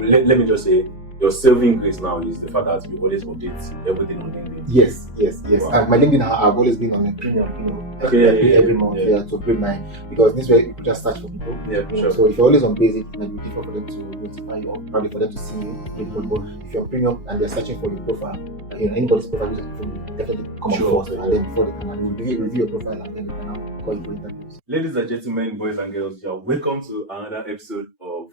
let me just say, your saving grace now is the fact that you always update everything on LinkedIn. Yes. Wow. My LinkedIn, I've always been on a premium, every month to upgrade my, because this way you could just search for people. Yeah, sure. So if you're always on basic, it might be difficult for them to notify you, or probably for them to see you. But if you're on premium and they're searching for your profile, anybody's profile is definitely come up first, and then before they can review your profile, and then they can now call you for interviews. Ladies and gentlemen, boys and girls, you're welcome to another episode of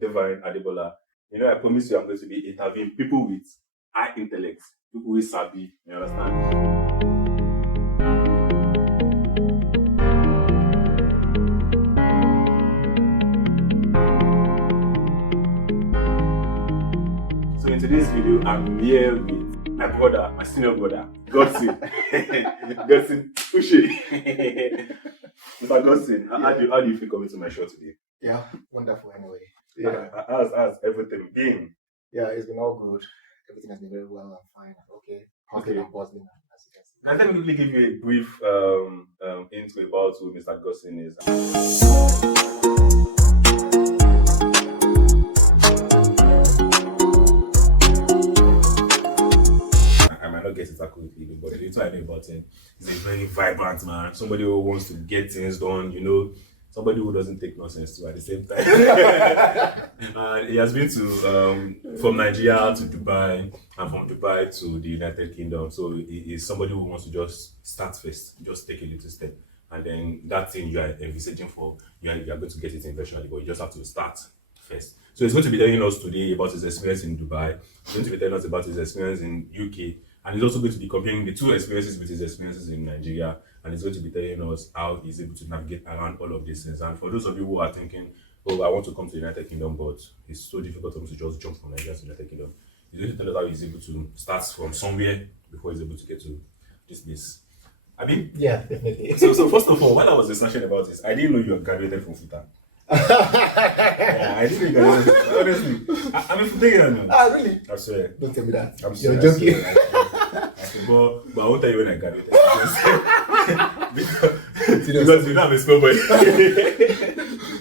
Divine Adebola. I promise you I'm going to be interviewing people with high intellect, people with sabi, you understand? So in today's video, I'm here with my brother, my senior brother, Godson. Godson Uche. Mr. Godson, how do you feel coming to my show today? Yeah, wonderful anyway. How's everything been? Yeah, it's been all good. Everything has been very well and fine and okay. Hustling and bustling, as you can see. Let me quickly give you a brief intro about who Mr. Godson is. I might not get it accurately, but the little I know about him, he's a very vibrant man. Somebody who wants to get things done, somebody who doesn't take nonsense too at the same time. He has been to from Nigeria to Dubai, and from Dubai to the United Kingdom. So he is somebody who wants to just start first, just take a little step, and then that thing you are envisaging for, you are going to get it eventually, but you just have to start first. So he's going to be telling us today about his experience in Dubai. He's going to be telling us about his experience in UK, and he's also going to be comparing the two experiences with his experiences in Nigeria. And he's going to be telling us how he's able to navigate around all of these things. And for those of you who are thinking, oh, I want to come to the United Kingdom, but it's so difficult for me to just jump from Nigeria to the United Kingdom, he's going to tell us how he's able to start from somewhere before he's able to get to this place. Yeah, definitely. So first of all, while I was researching about this, I didn't know you had graduated from FUTA. Yeah, I didn't know you graduated. Honestly, I'm a FUTA. Ah, really? I swear. Don't tell me that. I'm You're joking. But I won't tell you when I graduated. because I'm a small boy.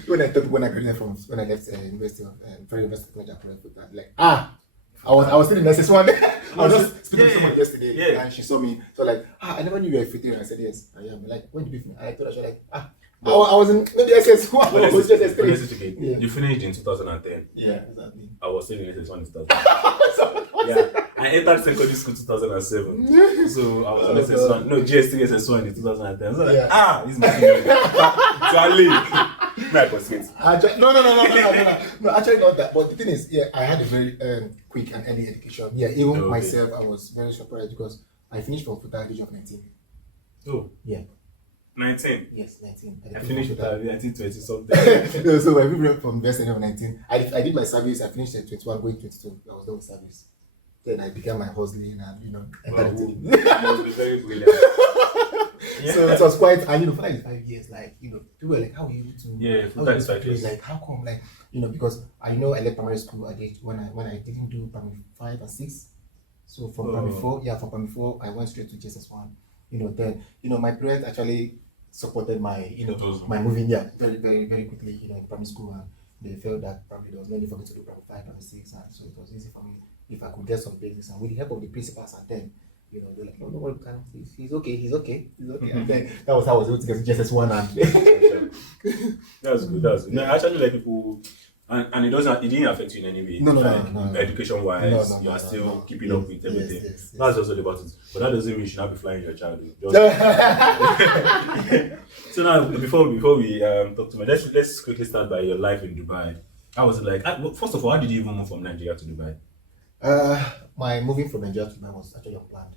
when I graduated when I left University of Federal University of Nigeria, like I was still in SS1. I was just speaking to someone yesterday, and she saw me. So like, I never knew you were fitting. I said yes, I am. Like, when did you finish? I told her, she was like, I was in maybe SS1. I was just SS3. You finished in 2010. Yeah, exactly. I was still in SS1 in 2000. I entered secondary school 2007. So I was on SS1. No, GS3 SS1 in 2010. So he's my senior. Charlie. No, actually not that. But the thing is, I had a very quick and early education. Yeah, even myself, I was very surprised because I finished from FUTA at the age of 19. Oh. Yeah. 19? Yes, 19. I finished at 1920 something. So I moved from West End of 19. I did my service. I finished at 21, going 22. I was done with service. Then I began my hustling and entered into it. Must be very brilliant. So it was quite, and for like 5 years, like people were like, how are you able to? Yeah, FUTA is 5 years. Like, how come? Like, because I left primary school at age when I didn't do primary 5 and 6. So from primary 4, from primary 4, I went straight to JSS1. Then my parents actually supported my my moving very, very, very quickly, in primary school, and they felt that probably there was no need for me to do primary 5 and 6, and so it was easy for me if I could get some basics. And with the help of the principals at them, they're like, no, he's okay. And then that was how I was able to get to JSS1 and That's good. No, I actually like people, and it didn't affect you in any way. No. Education wise, you are still keeping up with everything. Yes. That's just all about it. But that doesn't mean you should not be flying your child. So now, before we talk to me, let's quickly start by your life in Dubai. How was it like? First of all, how did you even move from Nigeria to Dubai? My moving from Nigeria to Dubai was actually unplanned.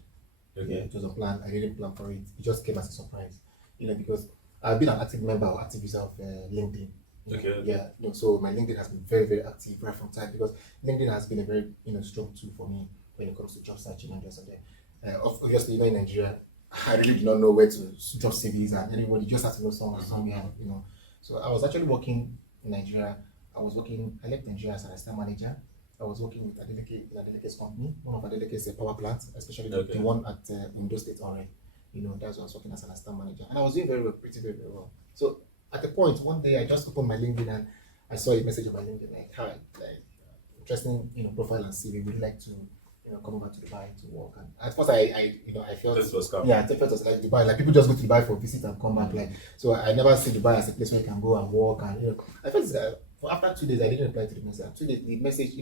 Okay. Yeah, it was unplanned. I didn't plan for it. It just came as a surprise. Because I've been an active member or active user of LinkedIn. Okay. Yeah. So my LinkedIn has been very, very active right from time, because LinkedIn has been a very strong tool for me when it comes to job searching and just there. Obviously, in Nigeria, I really did not know where to drop CVs, and everybody just has to know someone somewhere. So I was actually working in Nigeria. I left Nigeria as an assistant manager. I was working with Adeleke's company, one of Adeleke's power plants, especially the one at Ondo State already. That's what I was working as an assistant manager. And I was doing very well, pretty very, very well. So at the point, one day I just opened my LinkedIn and I saw a message on my LinkedIn like, hi, I'm interesting, profile and CV. Would you like to, come over to Dubai to work? And at first, I felt, This was scam. yeah, I felt it was like Dubai. Like people just go to Dubai for visit and come back. Like, so I never see Dubai as a place where you can go and work. And I felt for after 2 days, I didn't reply to the message. 2 days, the message,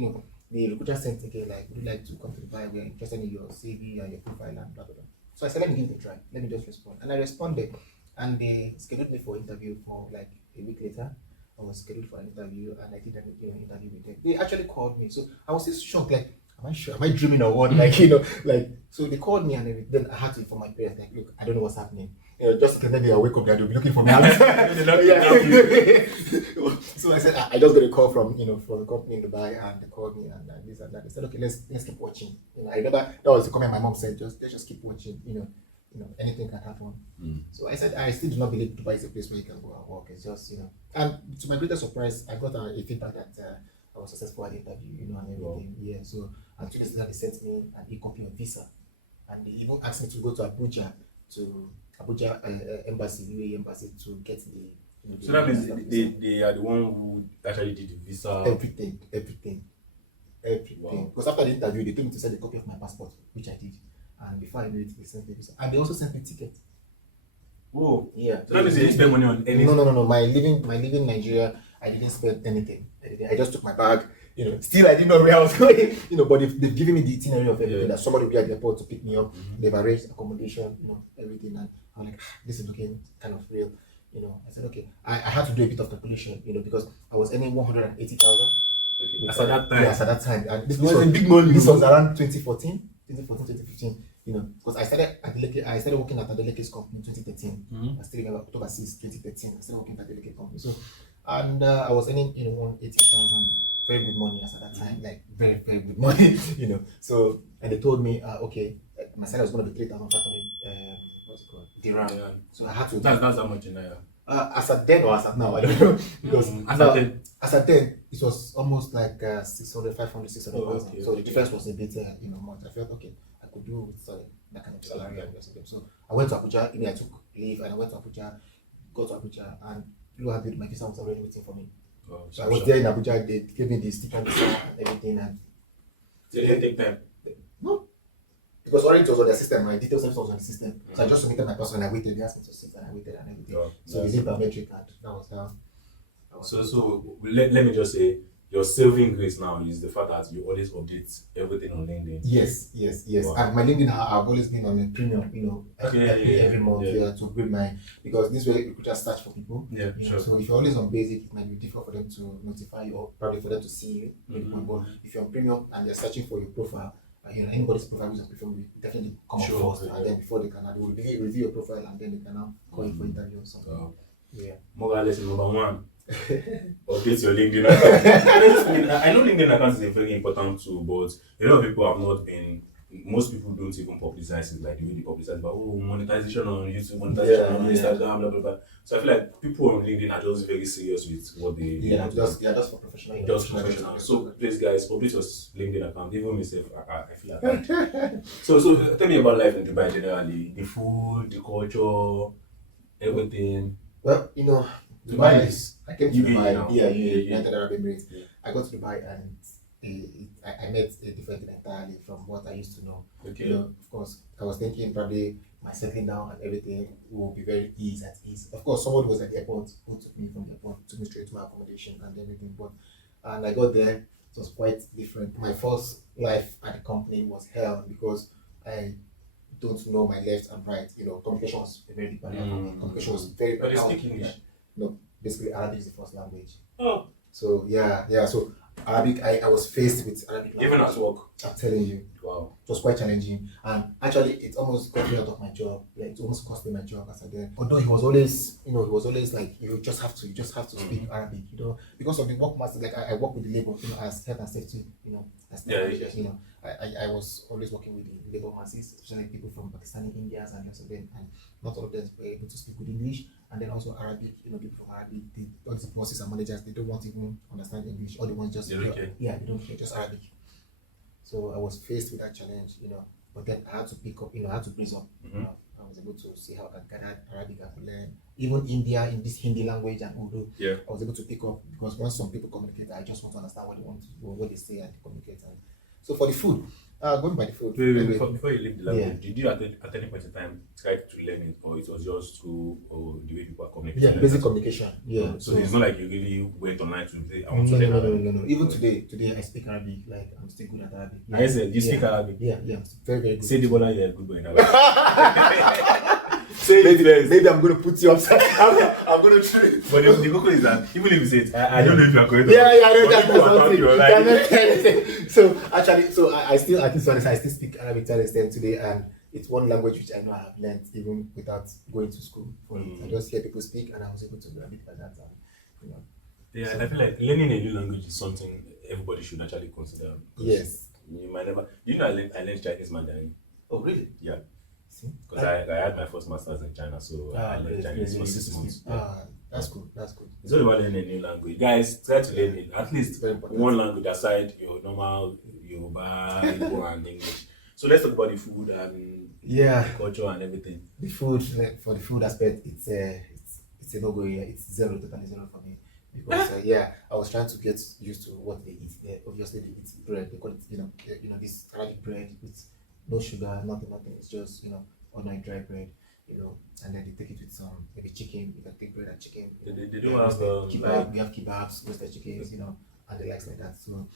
the recruiter sent again, like, would you like to come to Dubai? We are interested in your CV and your profile and blah blah blah. So I said, let me give it a try. Let me just respond. And I responded, and they scheduled me for interview for like a week later. I was scheduled for an interview, and I did an interview with them. They actually called me, so I was just shocked. Like, am I sure? Am I dreaming or what? Like, like, so they called me, and then I had to inform my parents, like, look, I don't know what's happening. Just in case they wake up, they'll be looking for me. So I said, I just got a call from from the company in Dubai, and they called me and this and that. They said, okay, let's keep watching. I remember that was the comment my mom said. Let's just keep watching. Anything can happen. So I said, I still do not believe Dubai is a place where you can go and work. It's just and to my greatest surprise, I got a feedback that I was successful at the interview, and everything. Wow. Yeah. So and 2 days later, they sent me an e-copy of visa, and they even asked me to go to Abuja embassy, UAE embassy, to get the. So that means they are the one who actually did the visa. Everything. Wow. Because after the interview, they told me to send a copy of my passport, which I did. And before I knew it, they sent me visa. And they also sent me ticket. Whoa. Yeah. So that means they didn't spend money on anything. No. My living in Nigeria, I didn't spend anything. I just took my bag. Still I didn't know where I was going. But they've given me the itinerary of everything. That somebody will be at the airport to pick me up. They've arranged accommodation, everything. And I'm like, this is looking kind of real. I said, okay. I had to do a bit of calculation, because I was earning 180,000. Okay. As at that time. Yes, at that time. And this was was a big money. This was around 2014, 2015. Because I started working at Adeleke's company in 2013. I still remember October 6, 2013. I started working at Adeleke company. So, and I was earning 180,000. Very good money as at that time, like very, very good money, So, and they told me, okay, my salary was going to be 3,500. What's it called? Dirham. Yeah. So I had to. That's how much in Naira. As at then or as at now, I don't know. Because as at then, it was almost like 600, 500, 600,000. Okay, so the difference was a bit, much. I felt, okay, I could do that kind of salary and rest of them. So I went to Abuja. I took leave and I went to Abuja, got to Abuja, and my visa was already waiting for me. Oh, so I was there in Abuja. They gave me the sticker visa and everything. And so they didn't take time? No. Because already it was on their system, my details was on the system. So I just submitted my passport and I waited. They asked me to sit and I waited and everything. Oh, so they did biometric and that was how. So let me just say, your saving grace now is the fact that you always update everything on LinkedIn. Yes. Wow. And my LinkedIn, I've always been on a premium, every month to upgrade because this way recruiters search for people. Yeah, sure. So if you're always on basic, it might be difficult for them to notify you or probably for them to see you. But if you're on premium and they're searching for your profile, anybody's profile is on premium will definitely come up first, and then before they will review your profile and then they can now call you for interview or something. Yeah. More or less number one. Update your LinkedIn account. I know LinkedIn account is a very important tool, but a lot of people have not been. Most people don't even publicize it like the way they publicize. But monetization on YouTube, monetization on Instagram, blah blah blah. So I feel like people on LinkedIn are just very serious with what they. Just for professional. Just professional. So please, guys, publish your LinkedIn account. Even myself, I feel like that. So tell me about life in Dubai generally. The food, the culture, everything. Well, Dubai is. I came to Dubai. United Arab Emirates. Yeah. I got to Dubai and I met a different entirely from what I used to know. Okay. Of course, I was thinking probably my settling down and everything will be very at ease. Of course, someone was at the airport who took me from the airport, took me straight to my accommodation and everything. And I got there, it was quite different. My first life at the company was hell because I don't know my left and right. Communication was very bad. Communication was very bad. But you speak English? No, basically Arabic is the first language. Oh. So so Arabic, I was faced with Arabic language. Even at work? I'm telling you. Wow. It was quite challenging. And actually it almost got me out of my job. It almost cost me my job as I did. Although he was always like, you just have to speak Arabic, because of the work master, like I work with the labor, as health and safety, I was always working with the labor masses, especially people from Pakistani, Indians and rest of them, and not all of them were able to speak with English. And then also Arabic, people from Arabic, all these bosses and managers, they don't want to even understand English. All they want just they don't care, just Arabic. So I was faced with that challenge, but then I had to pick up, I had to brace up. I I was able to see how I can gather Arabic, I could learn. Even India in this Hindi language and Urdu, Yeah. I was able to pick up because when some people communicate, I just want to understand what they want to, what they say and communicate. And so for the food, going by the food. Before you leave the language, did you at any point in time try to learn it, or it was just through or the way people are communicating? Yeah, basic communication. Yeah. So it's not like you really went online to say, I want No, to no, learn no, Arabic. no, no. Even today I speak Arabic. Like I'm still good at Arabic. I said, you speak Arabic? Yeah, I'm very, very good. Say the border, you're a good boy in Arabic. Maybe I'm going to put you upside. I'm going to train. But the goal is that even if you say it, I don't know if you are correct. Yeah, I know But people are talking, that's so actually, so I still, at this one, I still speak Arabic to an extent today, and it's one language which I know I have learned even without going to school for it. I just hear people speak, and I was able to grab it by that time. You know. Yeah, so, I feel like learning a new language is something everybody should actually consider. Yes. You might never. You know, I learned Chinese Mandarin. Oh, really? Yeah. Because I I had my first master's in China, so I learned Chinese for 6 months. That's good. That's good. It's all about learning a new language. Guys, try to learn it. At least Very important. one language aside your normal Yoruba, Igbo, and English. So let's talk about the food and Yeah. culture and everything. The food, like, for the food aspect, it's a no go here. It's totally zero for me. Because I was trying to get used to what they eat there. Obviously, they eat bread. They call it, this Arabic bread with no sugar, nothing. It's just ordinary dry bread, and then they take it with some maybe chicken. You can take bread and chicken. They do have kebab. We have kebabs, roasted chickens, and the likes like that. So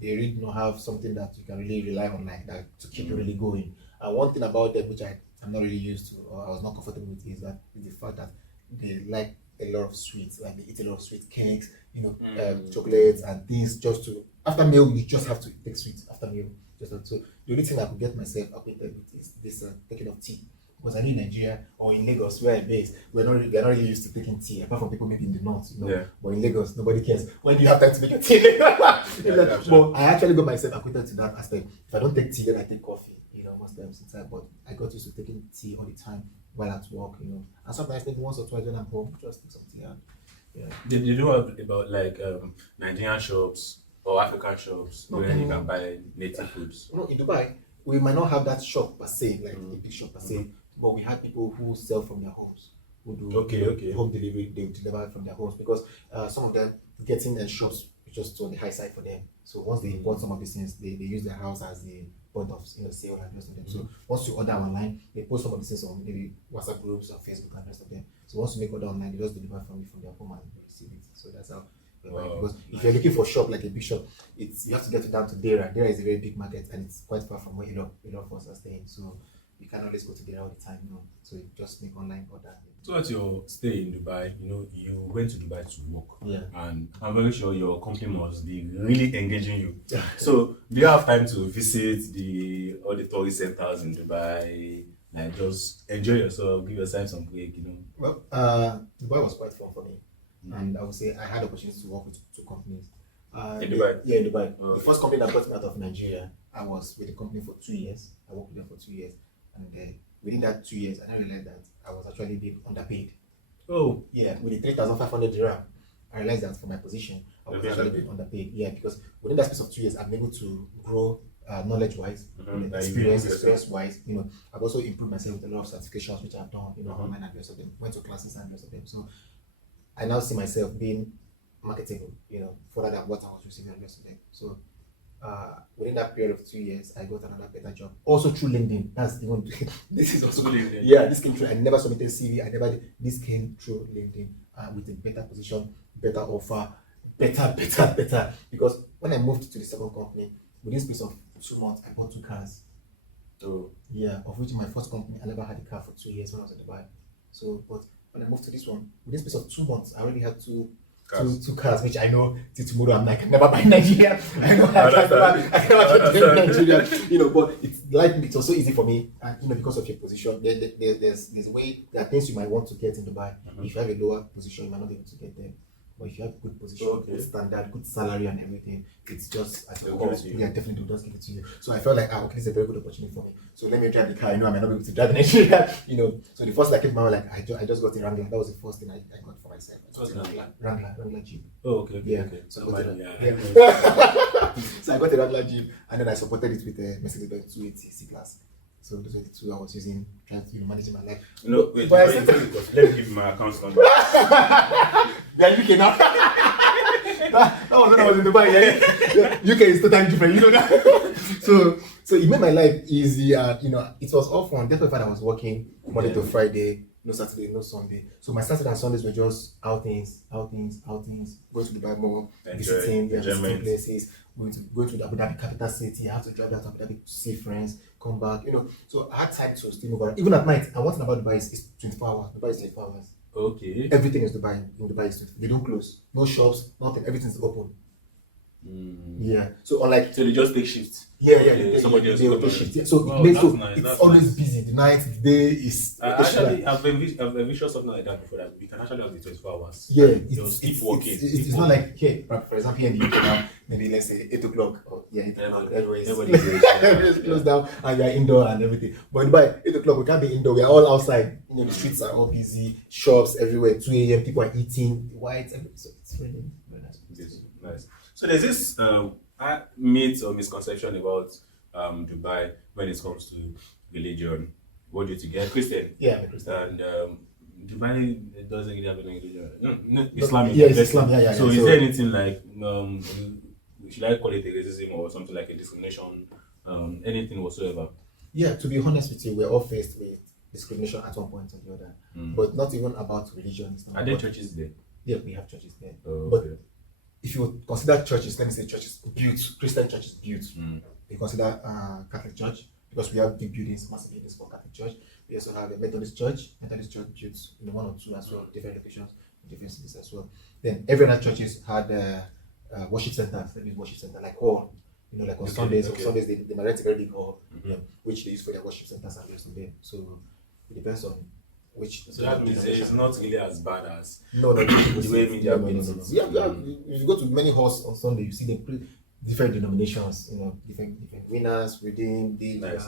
they really don't have something that you can really rely on like that to keep you really going. And one thing about them which I'm not really used to or I was not comfortable with is the fact that they like a lot of sweets, like they eat a lot of sweet cakes, chocolates and things just to after meal you just have to take sweets after meal. So the only thing I could get myself acquainted with is this taking of tea. Because I know in Nigeria or in Lagos where I'm based, they're not really used to taking tea, apart from people maybe in the north, Yeah. But in Lagos, nobody cares. When do you have time to make your tea? But I actually got myself acquainted to that aspect. If I don't take tea, then I take coffee, most times inside. But I got used to taking tea all the time while at work, And sometimes maybe once or twice when I'm home, just take some tea and They do have about like Nigerian shops or African shops where you can buy native foods. In Dubai, we might not have that shop per se, like a big shop per se, but we have people who sell from their homes, who do home delivery. They deliver from their homes because some of them getting in shops is just on the high side for them. So once they import some of these things, they use their house as the point of sale and rest of them. So once you order online, they post some of these things on maybe WhatsApp groups or Facebook and rest of them. So once you make order online, they just deliver from their home and receive it. So that's how. Because if you're looking for a shop like a big shop, you have to get down to Dera. Dera is a very big market and it's quite far from where a lot of us are staying. So you can't always go to Dera all the time, So you just make online order. So at your stay in Dubai, you went to Dubai to work. Yeah. And I'm very sure your company must be really engaging you. So do you have time to visit all the tourist centers in Dubai? Like just enjoy yourself, give yourself some break, Well, Dubai was quite fun for me. And I would say I had opportunities to work with two companies. In Dubai? Yeah, in Dubai. Oh. The first company that brought me out of Nigeria, I was with the company for 2 years. I worked with them for 2 years. And within that 2 years, I realized that I was actually being underpaid. Oh. Yeah, with the 3,500 dirham, I realized that for my position, I was actually being underpaid. Yeah, because within that space of 2 years, I've been able to grow knowledge-wise, experience-wise. I've also improved myself with a lot of certifications which I've done, online and the rest of them. Went to classes and the rest of them. So I now see myself being marketable, further than what I was receiving and the rest of them. So within that period of 2 years, I got another better job. Also through LinkedIn. That's even this is also LinkedIn. Yeah, this came through. I never submitted CV. I never did. This came through LinkedIn with a better position, better offer, better. Because when I moved to the second company, within space of 2 months, I bought 2 cars. Oh. Yeah, of which my first company, I never had a car for 2 years when I was in Dubai. So, but when I moved to this one, within space of 2 months, I already had two cars, which I know till tomorrow I'm like, I can never buy in Nigeria. I know I cannot get in Nigeria. But it's also easy for me, and because of your position, there's a way, there are things you might want to get in Dubai. If you have a lower position, you might not be able to get there. But if you have a good position, good standard, good salary and everything, it's just definitely they'll just give it to you. So I felt like this is a very good opportunity for me. So let me drive the car. I might not be able to drive in Nigeria. So the first that came to my mind, like I just got a Wrangler. That was the first thing I got for myself. Wrangler Jeep. Oh, okay. Okay. So I got a Wrangler Jeep, and then I supported it with a Mercedes-Benz 280 C-Class. So those were the two I was using, trying to manage my life. Wait, But I let said- me give you my account number. Yeah, UK now. that was when I was in Dubai. Yeah. UK is totally different, you know that. so it made my life easy, and it was all fun. That's why I was working Monday to Friday, no Saturday, no Sunday. So my Saturday and Sundays were just outings, going to Dubai more, visiting places, going to the Abu Dhabi capital city. I have to drive down to Abu Dhabi to see friends, come back. So I had time to still move around. Even at night, and one thing about Dubai is 24 hours. Dubai is 24 hours. Okay. Everything is Dubai. In Dubai is 24. They don't close. No shops, nothing. Everything's open. Yeah. So they just take shifts. Somebody else will take shift. Yeah. So it makes it's always busy. The night, the day is. Actually, I've envisioned something like that before. That we can actually have the 24 hours. Yeah, just keep working. It's not like for example, here in the UK now, maybe let's say 8 o'clock. Everybody's closed down and you're indoor and everything. But by 8 o'clock, we can't be indoor. We are all outside. The streets are all busy. Shops everywhere. 2 a.m. People are eating white. So it's really very nice. Nice. So there's this myth or misconception about Dubai when it comes to religion. What do you think? You're Christian. Yeah, I'm a Christian. And Dubai doesn't really have any religion. No, Islam. Yeah, it's Islam. Yeah. So is there anything like should I call it a racism or something like a discrimination? Anything whatsoever? Yeah, to be honest with you, we're all faced with discrimination at one point or the other, but not even about religion. Are there churches there? Yeah, we have churches there. Oh, but okay. if you consider churches, let me say churches built, Christian churches built, they consider Catholic Church, because we have big buildings, massive buildings for Catholic Church. We also have a Methodist Church built in 1 or 2 as well, different locations, different cities as well. Then every other churches had worship centers, worship center like hall. Like on Sundays, they might rent a very big hall, which they use for their worship centers and the rest of them. So it depends on which. So that means it's not really as bad as no, the way media paints it. Yeah, if you go to many halls on Sunday, you see them different denominations, different winners, redeemed, nice.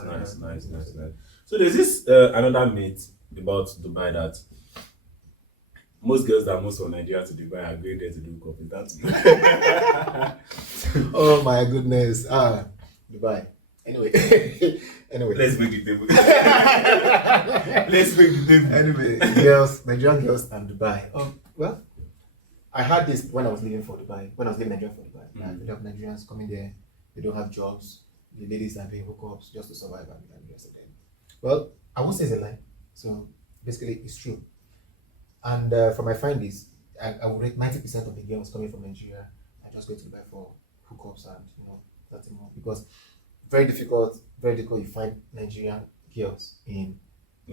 So there's this another myth about Dubai that most girls that move from Nigeria to Dubai are going there to do coffee. That's oh my goodness. Dubai. Anyway. Let's make the table. Anyway, Nigerian girls and Dubai. Well, I had this when I was leaving Nigeria for Dubai. I have Nigerians coming there, they don't have jobs, the ladies are doing hookups just to survive and the rest of them. Well, I won't say it's a lie. So basically it's true. And from my findings, I would rate 90% of the girls coming from Nigeria are just going to Dubai for hookups and nothing more, because very difficult you find Nigerian girls in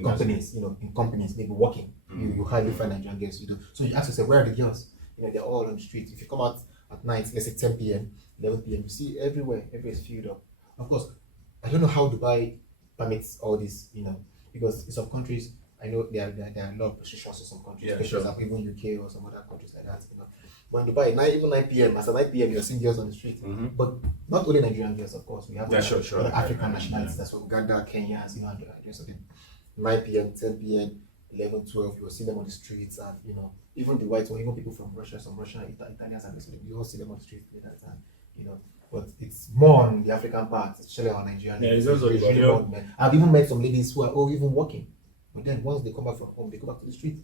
companies, in companies, maybe working. You hardly find Nigerian girls. You do. So you ask yourself, where are the girls? They're all on the street. If you come out at night, let's say 10 p.m., 11 p.m., you see everywhere is filled up. Of course, I don't know how Dubai permits all this, because in some countries, I know there are a lot of restrictions in some countries, especially even UK or some other countries like that. But in Dubai, even 9 p.m., as at 9 p.m., you're seeing girls on the street. But not only Nigerian girls, of course. We have other African nationalities, that's what Uganda, Kenya, and the rest of them. 9 p.m., 10 p.m., 11, 12, you will see them on the streets, and even the white one, even people from Russia, some Russian, Italians, and the rest of them, you all see them on the streets at that time. But it's more on the African part, especially our Nigerian. Yeah, it's also the I've even met some ladies who are even working, but then once they come back from home, they go back to the street.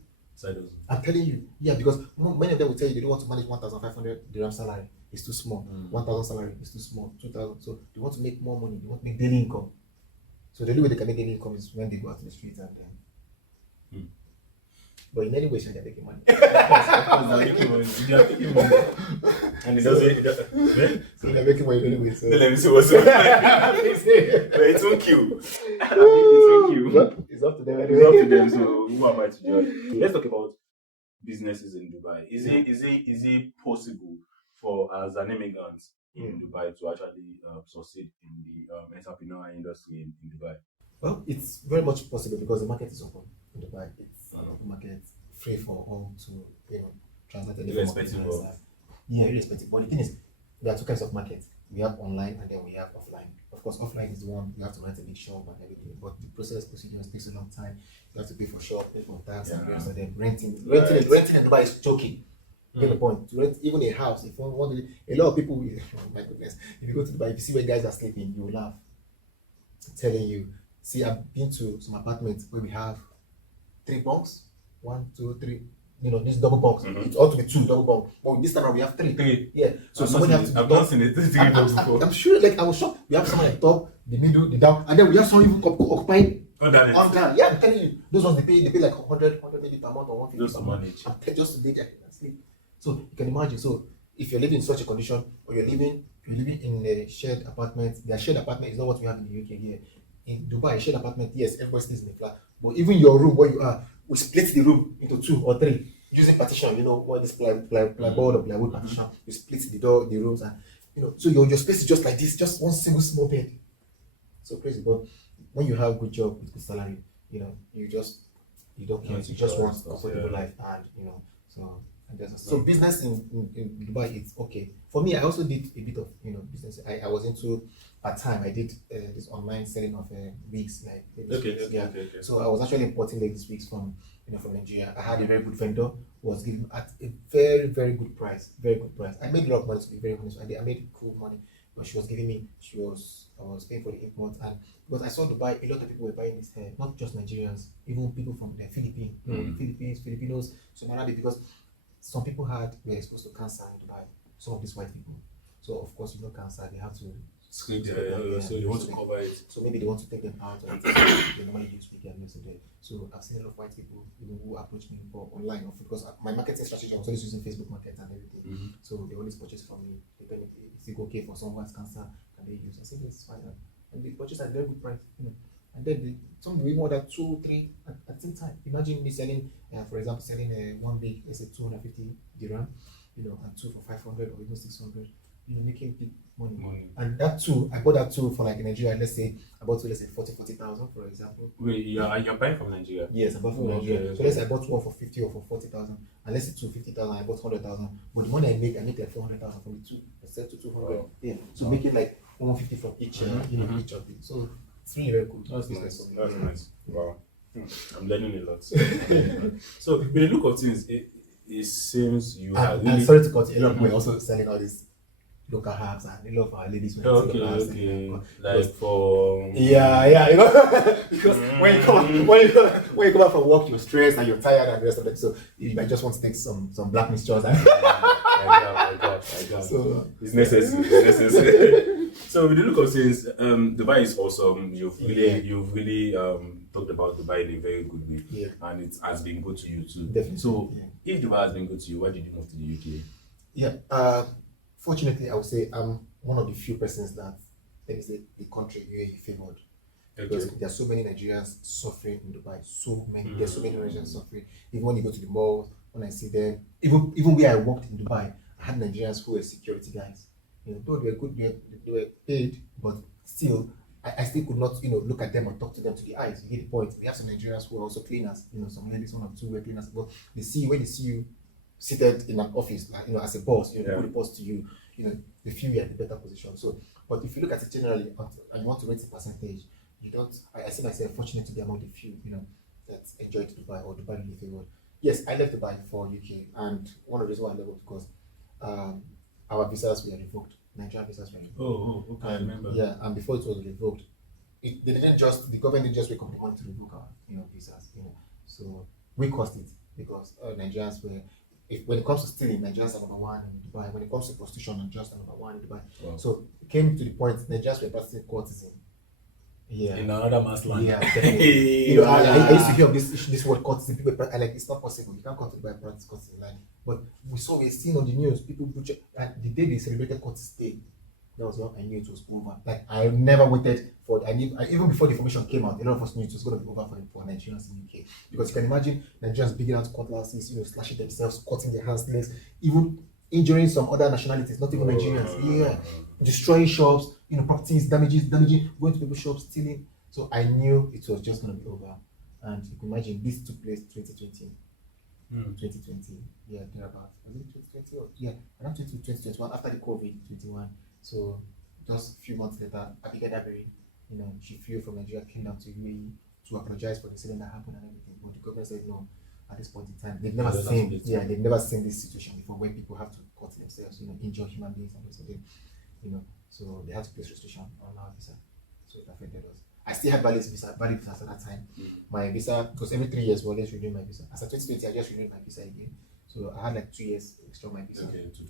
I'm telling you, because many of them will tell you they don't want to manage 1,500 dirham salary. It's too small. 1,000 salary is too small. 2,000. So they want to make more money. They want to make daily income. So the only way they can make daily income is when they go out to the streets and then. But in any way, they're making money. Of course, they're making money. And it doesn't. So they're making money anyway. So. Let me see what's up. It won't kill. It's up to them anyway. It's up to them. So who am I to judge? Let's talk about businesses in Dubai. Is it possible for as an immigrant in Dubai to actually succeed in the entrepreneurial industry in Dubai? Well, it's very much possible because the market is open in Dubai. It's a market free for all to transact. Irrespective. But the thing is, there are two kinds of markets. We have online and then we have offline. Of course, offline is the one you have to rent a big shop and everything. But the procedures takes a long time. You have to pay for shop, pay for tax, and the rest of them. Renting in Dubai is choking. You get the point. To rent even a house, if you want to, a lot of people will, oh my goodness, if you go to Dubai, if you see where guys are sleeping, you will laugh. I'm telling you. See, I've been to some apartments where we have 3 bunks, 1, 2, 3. This double bunks. It ought to be 2 double bunks. But this time around we have 3. 3. Yeah. So somebody has to. I've not seen it 3 before. I'm sure. Like I was shocked. We have someone at top, the middle, the down, and then we have someone even occupying On that. Yeah, I'm telling you, those ones they pay like 100 maybe per month or 150 Just per to month. manage. Just to day and sleep. So you can imagine. So if you're living in such a condition, or you're living in a shared apartment, their shared apartment is not what we have in the UK here. In Dubai, a shared apartment, yes, everybody stays in the flat, but even your room where you are, we split the room into 2 or 3 using partition. What this plyboard or plywood partition. You split the rooms, and so your space is just like this, just one single small bed. So crazy, but when you have a good job with good salary, you don't care. You just want a comfortable life, and so business in Dubai, it's okay. For me, I also did a bit of business. I was into, at time I did this online selling of wigs, like Okay. So I was actually importing these wigs from Nigeria. I had a very good vendor who was giving at a very, very good price. I made a lot of money, to be very honest. I made cool money, but she was giving me. I was paying for the import, and because I saw Dubai, a lot of people were buying this hair, not just Nigerians, even people from the Philippines, Filipinos, Somali, because some people were exposed to cancer in Dubai. Some of these white people. So of course, cancer, they have to Screen, so you want to cover it. So maybe they want to take them out, and they normally use weekend yesterday. So I've seen a lot of white people who approach me for online, because my marketing strategy, I was always using Facebook Market and everything. So they always purchase from me. They tell me, is it okay for someone who has cancer? Can they use? I say yes, fine. And they purchase at a very good price. And then some will even order 2, 3 at the same time. Imagine me selling, for example, selling one big, let's say 250 dirham, and 2 for 500 or even 600. Making big money. And that too, I bought that too for like in Nigeria. Let's say I bought 40,000 for example. Wait, you're buying from Nigeria? Yes, I bought from Nigeria. Okay. So let's say I bought one for 50 or for 40,000, and let's say 250,000. I bought 100,000. But the money I make like 400,000 from the two. I sell to 200. Wow. Yeah. So making like 150 from each, each of it. So it's really very cool. That's nice. That's nice. Wow. I'm learning a lot. So with the look of things, it seems you are really. I'm sorry to cut you. A lot of people are also selling all this local herbs, and a lot of our ladies okay. Like for because when you come back from work, you're stressed and you're tired and the rest of it. So you might just want to take some black mixtures. I got. So it's necessary. So with the look of things, Dubai is awesome. You've really talked about Dubai in a very good way, and it has been good to you too. Definitely. So if Dubai has been good to you, why did you move to the UK? Yeah. Fortunately, I would say I'm one of the few persons that there is a country where you favored. Because there are so many Nigerians suffering in Dubai. So many. There's so many Nigerians suffering. Even when you go to the malls, when I see them, even where I worked in Dubai, I had Nigerians who were security guys. Though they were good, they were paid, but still, I still could not, look at them or talk to them to the eyes. You get the point. We have some Nigerians who are also cleaners. Some ladies, 1 or 2 were cleaners, but when they see you seated in an office, like, as a boss, who reports to you, they feel you're in a better position. So, but if you look at it generally, and you want to rate a percentage, you don't. I see myself fortunate to be among the few, that enjoyed Dubai or Dubai really favored. Yes, I left Dubai for UK, and one of the reasons why I left was because our visas were revoked. Nigerian visas were revoked. Oh, okay, I remember. Yeah, and before it was revoked, the government didn't just wake up the money to revoke our, visas. So we caused it because Nigerians were. When it comes to stealing, Nigerians are number 1 in Dubai. When it comes to prostitution, Nigerians are number 1 in Dubai. Wow. So it came to the point Nigerians were practicing courtesan. Yeah. In another man's land. Yeah. I used to hear of this word courtesan. People are like, it's not possible. You can't come to Dubai and practice courtesan. But we're seeing on the news people butcher, and the day they celebrated courtesan day, that was when I knew it was over. Like I never waited for. Even before the information came out, a lot of us knew it was going to be over for Nigerians in the UK, because you can imagine Nigerians digging out cutlasses, slashing themselves, cutting their hands, legs, even injuring some other nationalities, not even Nigerians. Destroying shops, properties, damaging, going to people's shops, stealing. So I knew it was just going to be over. And you can imagine this took place 2020. 2020, thereabouts. Was it 2020? Around 2021, after the COVID 21. So just a few months later, Abigail Dabiri, she flew from Nigeria, came down to UAE to apologize for the incident that happened and everything. But the government said no. At this point in time, they've never seen this situation before, where people have to cut themselves, injure human beings and so they had to place restriction on our visa. So it affected us. I still had valid visa at that time. My visa, because every 3 years we always renew my visa. As of 2020, I just renewed my visa again. So I had like 2 years extra on my visa. Okay, to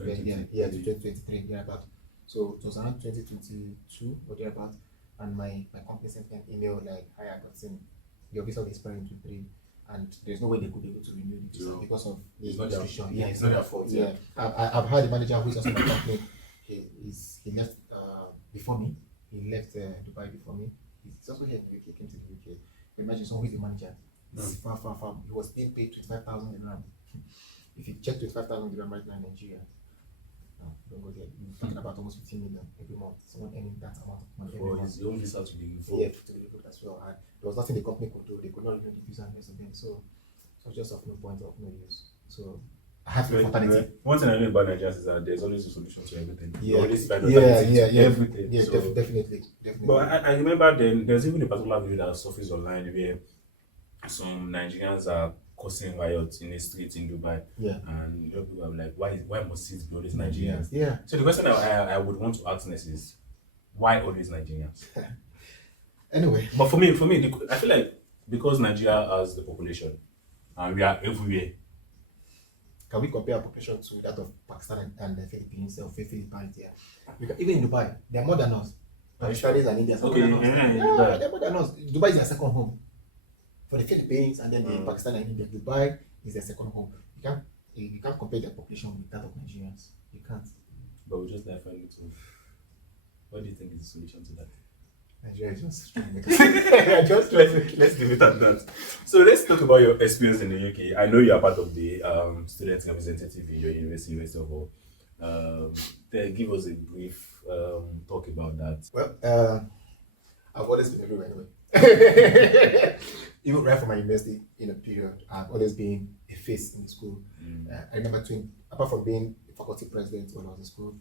Yeah, to 2023, thereabout. So it was around 2022 or thereabout. And my company sent me an email like, hi, I got seen your visa will expire in 23. And there's no way they could be able to renew the visa because of the It's not their restriction. fault. Yeah, It's not their fault. Yeah, I've had a manager who is also my company. He left before me. He left Dubai before me. He's also here in the UK. Came to the UK. Imagine someone who is the manager. It's far. He was being paid 25,000 dirham. If you check 25,000 dirham right now in Nigeria, no, don't go there. You're talking about almost 15 million every month. Someone earning that amount of money every month. His own visa to be Yeah, to be good as well. And there was nothing the company could do. They could not renew the visa and rest of them. So it was just of no point of no use. So I had to be alternative. One thing I know about Nigerians is that there's always a solution to everything. Yeah, You always find alternatives to everything. Yeah, So- definitely. But I remember then there's even a particular video that surfaced online where some Nigerians are causing riots in a street in Dubai. Yeah. And people are like, why must it be always Nigerians? Yeah. So the question I would want to ask next is, why always Nigerians? Anyway. But for me, I feel like because Nigeria has the population and we are everywhere. Can we compare our population to that of Pakistan and the Philippines or Philippines? Yeah. Even in Dubai, they're more than us. Pakistanis and Indians are more than us. Yeah, they're more than us. Dubai is their second home. For the Philippines and then the Pakistan and India, Dubai is their second home. You can't compare their population with that of Nigerians. You can't. But we just like find it too. What do you think is the solution to that? Nigeria is just trying to make it. Just let's leave it at that. So let's talk about your experience in the UK. I know you are part of the student representative in your University of Hull. Then give us a brief talk about that. Well, I've always been everywhere anyway. Even right from my university period, I've always been a face in the school. I remember apart from being a faculty president when I was in school,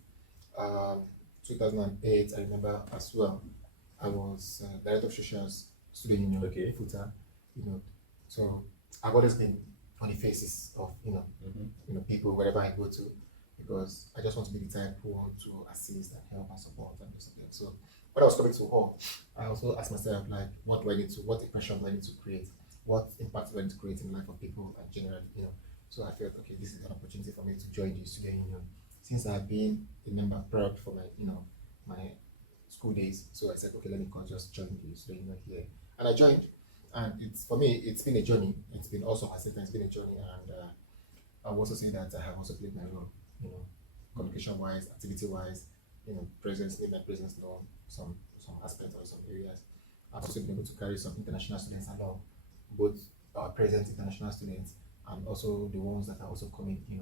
2008, I remember as well, I was director of socials, student union, Okay. FUTA, so I've always been on the faces of people wherever I go to, because I just want to be the type who want to assist and help and support and do something. So when I was coming to home, I also asked myself, like, what impression do I need to create? What impact do I need to create in the life of people and generally, So I felt, okay, this is an opportunity for me to join the student union. Since I've been a member proud for my school days, so I said, okay, let me just join the student union here. And I joined, and for me, it's been a journey. It's been also, at the same time, it's been a journey, and I will also say that I have also played my role, communication-wise, activity-wise, made my presence known, some aspects or some areas. I've also been able to carry some international students along, both our present international students and also the ones that are also coming, the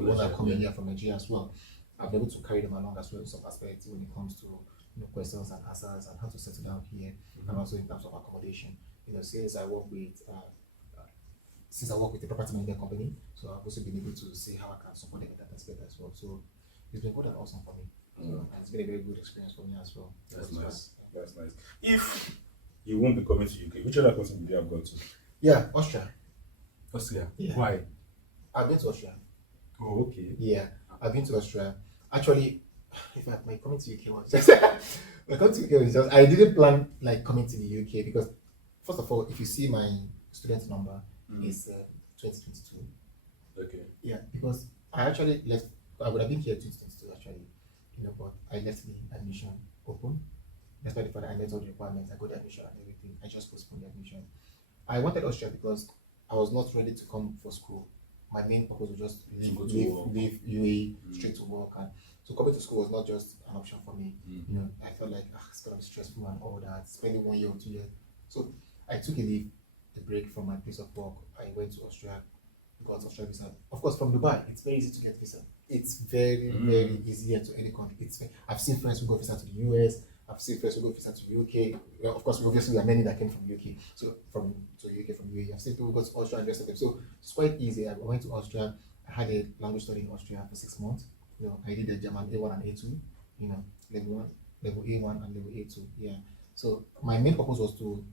ones that are coming here from Nigeria as well. I've been able to carry them along as well in some aspects when it comes to questions and answers and how to settle down here, and also in terms of accommodation. Since I work with a property management company, so I've also been able to see how I can support them in that aspect as well. So it's been good and awesome for me. And it's been a very good experience for me as well. That's nice. That's nice. If you won't be coming to UK, which other country would you have gone to? Yeah, Austria. Austria. Yeah. Why? I've been to Austria. Oh, okay. Yeah, I've been to Austria. Actually, in fact, my coming to UK was just I didn't plan like coming to the UK because, first of all, if you see my student number is 2022. Okay. Yeah, because I actually left. I would have been here 2022 actually, but I left the admission open. Despite the fact that I met all the requirements, I got the admission and everything. I just postponed the admission. I wanted Austria because I was not ready to come for school. My main purpose was just leave UAE straight to work, and so coming to school was not just an option for me. I felt like it's gonna be stressful and all that. Spending 1 year or 2 years, so I took a break from my place of work. I went to Austria, got Australia visa. Of course, from Dubai, it's very easy to get visa. It's very very easy to any country. I've seen friends who got visa to the US. I've seen friends who got visa to UK. Well, of course, obviously, there are many that came from UK. So from UK from UAE. I've seen people who got to Austria and rest of them. So it's quite easy. I went to Austria. I had a language study in Austria for 6 months. I did the German A1 and A2. Level 1, level A1 and level A2. Yeah. So my main purpose was to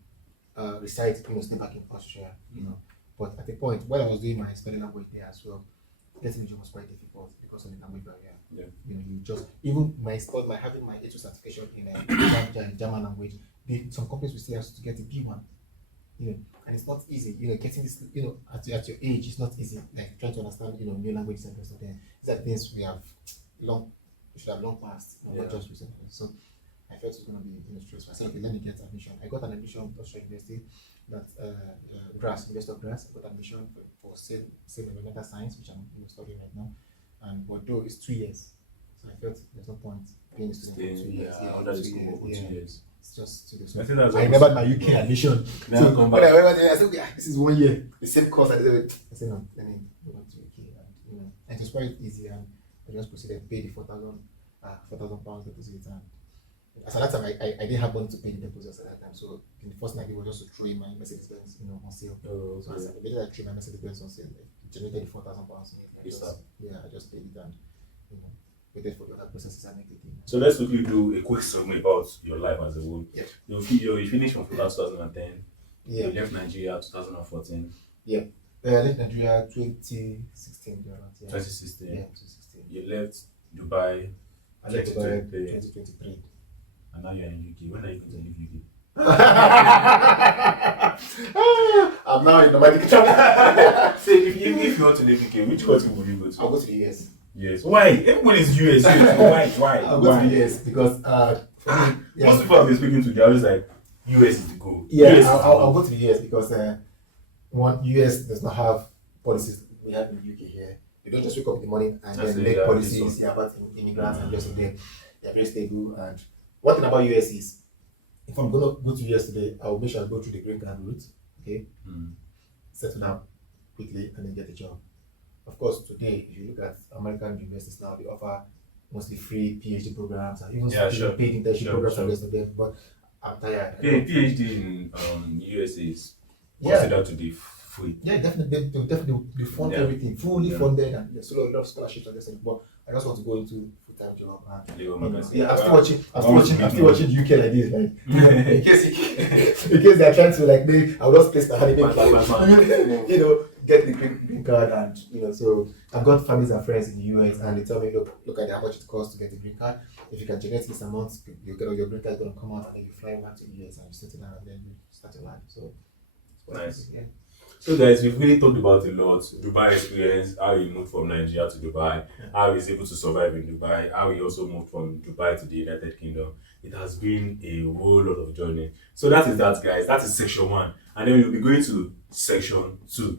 reside, stay back in Austria. But at the point when I was doing my spelling language there as well, getting a job was quite difficult because of the language barrier. Yeah. You just having my A2 certification in German language, some companies will say has to get a B1, and it's not easy, getting this, at your age, it's not easy, like trying to understand, new languages and the rest of them. These are things we should have long past, not just recently. So I felt it was going to be, stressful. I said, okay, let me get admission. I got an admission at Australia University, that University of Grass. I got admission for same environmental science, which I'm studying right now. And but though it's 2 years, so I felt there's no point being a student for 2 years. Under the school for 2 years. It's just 2 years. I think that's I remembered my UK admission. Now So come when back. I went there, I said, yeah, this is 1 year, the same course. I said, no, let me go back to UK, and it was quite easy. And I just proceeded, pay the 4,000 £4,000 deposit. And at that time, I didn't have money to pay the deposits at that time. So in the first night, it was just to throw in my Mercedes Benz, on sale. Oh, So okay. I immediately I threw my Mercedes Benz on sale. It generated £4,000 in it. I just paid it, and waited for the other processes and everything. So let's quickly do a quick summary about your life as a whole. Yeah. You finished from 2010. Yeah. You left Nigeria 2014. I left Nigeria 2016. 2016. Yeah, 2016. You left Dubai. I left Dubai 2023. 2023. And now you're in UK. When are you going to leave UK? I'm now in the medical travel. Say if you want to leave UK, which country would you go to? I'll go to the US. Yes. Why? Everyone is US. Why? I'll go to the US because for me, Most people I've been speaking to, they're always like, US is the goal. yeah, US is the I'll goal. go to the US because US does not have policies we have in the UK here. They don't just wake up in the morning and That's then it, make yeah, policies about immigrants and just there. They're very stable. And one thing about US is, if I'm gonna go to US today, I'll make sure I go through the green card route. Okay, settle down quickly and then get a job. Of course, today if you look at American universities now, they offer mostly free PhD programs and even some paid internship programs and the rest of them. But I'm tired. Okay, PhD in USA is Yeah. considered to be free. Yeah, definitely. They definitely fund everything, fully funded, and there's a lot of scholarships and this thing. But I just want to go into full-time job. And, Legal magazine. yeah, I'm still watching UK like this, like in case they're trying to like make. I'll just place the honey, get the green card, and so I've got families and friends in the US, and they tell me, look at how much it costs to get the green card. If you can generate this amount, your green card is going to come out, and then you fly back to the US and you settle down, and then you start your life. So it's quite Nice. easy, yeah. So guys, we've really talked about a lot. Dubai experience, how he moved from Nigeria to Dubai, how he's able to survive in Dubai, how he also moved from Dubai to the United Kingdom. It has been a whole lot of journey. So that is that, guys. That is section 1. And then we'll be going to section 2.